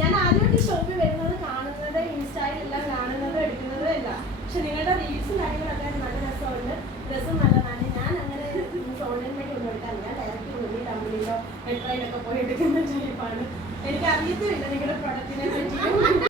ഞാൻ ആദ്യമായിട്ട് ഷോപ്പിൽ വരുന്നത് കാണുന്നത് ഇൻസ്റ്റയിലെല്ലാം കാണുന്നത് എടുക്കുന്നത് അല്ല. പക്ഷെ നിങ്ങളുടെ റീൽസും കാര്യങ്ങളൊക്കെ നല്ല രസമുണ്ട്, ഡ്രസ്സും നല്ലതാണ്. ഞാൻ അങ്ങനെ ഓൺലൈൻ വഴി ഒന്നും എടുക്കാറില്ല, ഡയറക്റ്റ് വലിയ കമ്പനിയിലോ മെട്രോയിലൊക്കെ പോയി എടുക്കുന്ന ടൈപ്പാണ്. എനിക്ക് അറിയത്തുമില്ല നിങ്ങളുടെ പ്രൊഡക്റ്റിനെ പറ്റി.